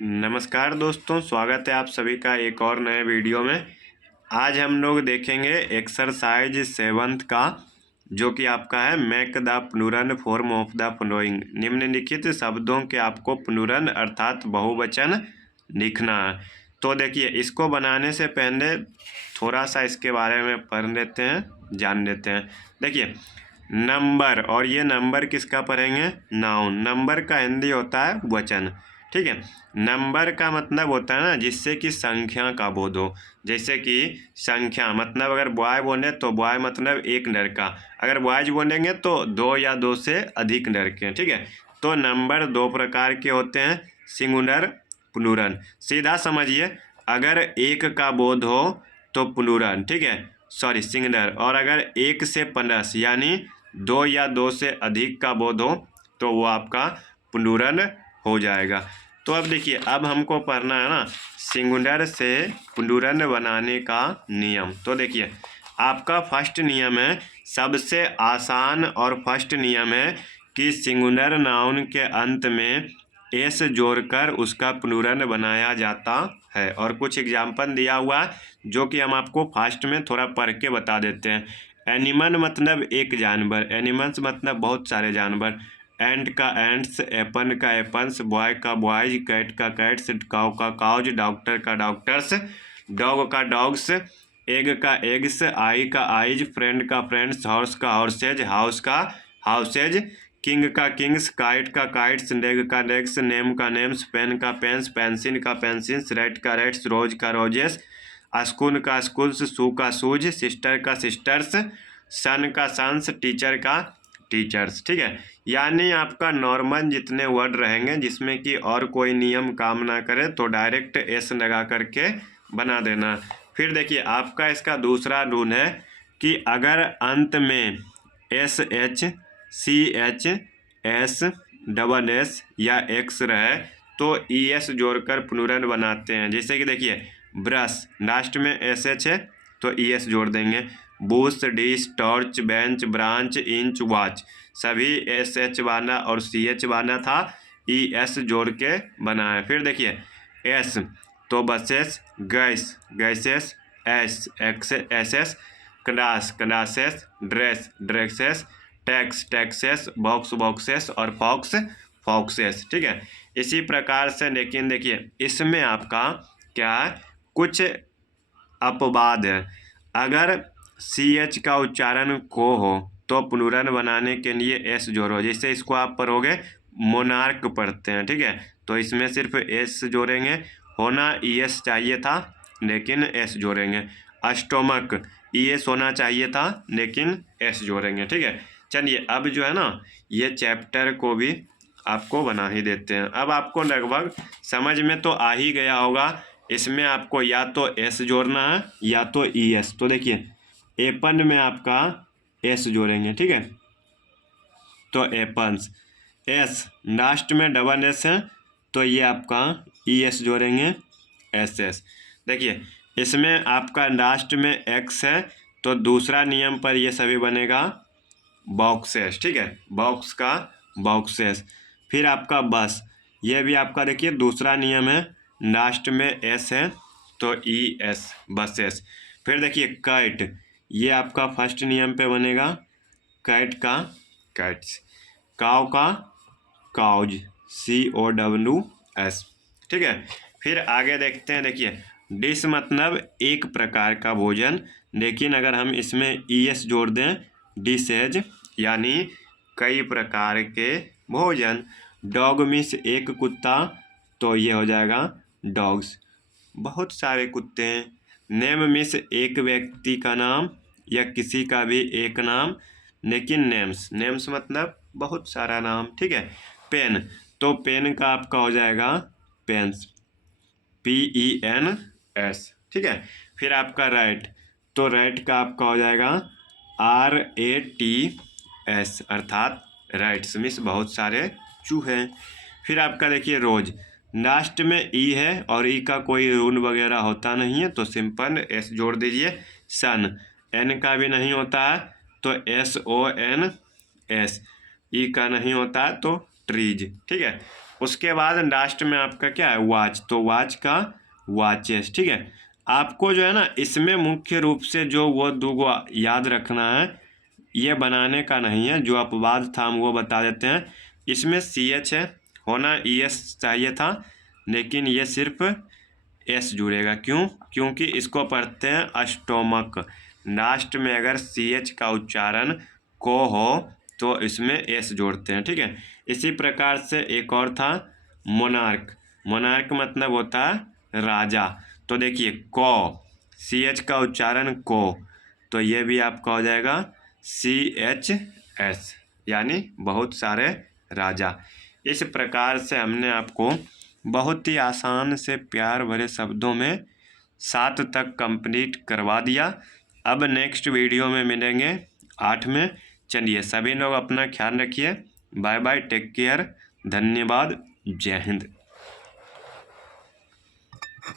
नमस्कार दोस्तों, स्वागत है आप सभी का एक और नए वीडियो में। आज हम लोग देखेंगे एक्सरसाइज 7 का, जो कि आपका है make the plural form of the following. निम्नलिखित शब्दों के आपको प्लूरल अर्थात बहुवचन लिखना है। तो देखिए, इसको बनाने से पहले थोड़ा सा इसके बारे में पढ़ लेते हैं, जान लेते हैं। देखिए, नंबर, और ये नंबर किसका पढ़ेंगे? नाउन। नंबर का हिंदी होता है वचन, ठीक है। नंबर का मतलब होता है ना, जिससे कि संख्या का बोध हो। जैसे कि संख्या मतलब अगर बॉय बोले तो बॉय मतलब एक लड़का, अगर बॉयज बोलेंगे तो दो या दो से अधिक लड़के, ठीक है। तो नंबर दो प्रकार के होते हैं, सिंगुलर, प्लूरल। सीधा समझिए, अगर एक का बोध हो तो प्लूरल, ठीक है, सॉरी सिंगुलर। और अगर एक से प्लस यानी दो या दो से अधिक का बोध हो तो वो आपका प्लूरल हो जाएगा। तो अब देखिए, अब हमको पढ़ना है ना सिंगुलर से प्लूरल बनाने का नियम। तो देखिए, आपका फर्स्ट नियम है, सबसे आसान और फर्स्ट नियम है कि सिंगुलर नाउन के अंत में एस जोड़कर उसका प्लूरल बनाया जाता है। और कुछ एग्जाम्पल दिया हुआ है जो कि हम आपको फास्ट में थोड़ा पढ़ के बता देते हैं। एनिमल मतलब एक जानवर, एनिमल्स मतलब बहुत सारे जानवर। एंट का एंट्स, एपन का एपन्स, बॉय का बॉयज, कैट का कैट्स, काउ का काउज, डॉक्टर का डॉक्टर्स, डॉग का डॉग्स, एग का एग्स, आई का आइज, फ्रेंड का फ्रेंड्स, हॉर्स का हॉर्सेज, हाउस का हाउसेज, किंग का किंग्स, काइट का काइट्स, लेग का लेग्स, नेम का नेम्स, पेन का पेन्स, पेंसिल का पेंसिल्स, रेड का रेड्स, रोज का रोजेस, स्कूल का स्कूल्स, शू का शूज, सिस्टर का सिस्टर्स, सन का सन्स, टीचर का टीचर्स, ठीक है। यानी आपका नॉर्मल जितने वर्ड रहेंगे जिसमें कि और कोई नियम काम ना करे तो डायरेक्ट एस लगा करके बना देना। फिर देखिए, आपका इसका दूसरा रूल है कि अगर अंत में S H, C H, S, double S या एक्स रहे तो ई एस जोड़कर प्लूरल बनाते हैं। जैसे कि देखिए, ब्रश लास्ट में एस एच है तो ई एस जोड़ देंगे। Bush, dish, torch, bench, branch, inch, watch सभी एस एच वाला और सी एच वाला था, ई एस जोड़ के बना है। फिर देखिए, एस तो buses, gas gases, S X asses, class classes, dress dresses, tax taxes, box boxes और फॉक्स फॉक्सेस, ठीक है। इसी प्रकार से, लेकिन देखिए इसमें आपका क्या है, कुछ अपवाद है। अगर सी एच का उच्चारण को हो तो प्लूरल बनाने के लिए एस जोड़ो। जैसे इसको आप पढ़ोगे, मोनार्क पढ़ते हैं, ठीक है, तो इसमें सिर्फ एस जोड़ेंगे। होना ई एस चाहिए था लेकिन एस जोड़ेंगे। स्टोमक ई एस होना चाहिए था लेकिन एस जोड़ेंगे, ठीक है। चलिए, अब जो है ना, ये चैप्टर को भी आपको बना ही देते हैं। अब आपको लगभग समझ में तो आ ही गया होगा। इसमें आपको या तो एस जोड़ना है या तो ई एस। तो देखिए, एपन में आपका एस जोड़ेंगे, ठीक है, तो एपन्स। एस लास्ट में डबल एस है तो ये आपका ई एस जोड़ेंगे, एस एस। देखिए, इसमें आपका लास्ट में एक्स है तो दूसरा नियम पर ये सभी बनेगा बॉक्सेस, ठीक है, बॉक्स का बॉक्सेस। फिर आपका बस, ये भी आपका देखिए दूसरा नियम है, लास्ट में एस है तो ई एस, बसेस। फिर देखिए, कैट, ये आपका फर्स्ट नियम पे बनेगा, कैट का कैट्स। काव का काउज, सी ओ डब्ल्यू एस, ठीक है। फिर आगे देखते हैं। देखिए, डिश मतलब एक प्रकार का भोजन, लेकिन अगर हम इसमें ई एस जोड़ दें, डिशेज यानी कई प्रकार के भोजन। डॉग मीन्स एक कुत्ता तो ये हो जाएगा डॉग्स, बहुत सारे कुत्ते हैं। नेम मीन्स एक व्यक्ति का नाम या किसी का भी एक नाम, लेकिन नेम्स नेम्स मतलब बहुत सारा नाम, ठीक है। पेन तो पेन का आपका हो जाएगा pens, P E N S, ठीक है। फिर आपका राइट, तो राइट का आपका हो जाएगा आर ए टी एस, अर्थात राइट्स मीन्स बहुत सारे चूहे। फिर आपका देखिए, रोज लास्ट में ई है और ई का कोई रूल वगैरह होता नहीं है तो सिंपल एस जोड़ दीजिए। सन एन का भी नहीं होता है तो एस ओ एन एस, ई का नहीं होता है तो ट्रीज, ठीक है। उसके बाद लास्ट में आपका क्या है, वॉच, तो वॉच का वॉचेस। ठीक है, आपको जो है ना इसमें मुख्य रूप से जो वो दो याद रखना है, ये बनाने का नहीं है, जो अपवाद था हम वो बता देते हैं। इसमें CH है, होना ES चाहिए था, लेकिन ये सिर्फ S जुड़ेगा। क्यों? क्योंकि इसको पढ़ते हैं अस्टोमक। लास्ट में अगर CH का उच्चारण को हो तो इसमें S जोड़ते हैं। ठीक है, इसी प्रकार से एक और था मोनार्क। मोनार्क मतलब होता है राजा। तो देखिए को, CH का उच्चारण को, तो ये भी आपका हो जाएगा CHS, यानी बहुत सारे राजा। इस प्रकार से हमने आपको बहुत ही आसान से प्यार भरे शब्दों में 7 तक कंप्लीट करवा दिया। अब नेक्स्ट वीडियो में मिलेंगे 8 में। चलिए सभी लोग अपना ख्याल रखिए। बाय बाय, टेक केयर, धन्यवाद, जय हिंद।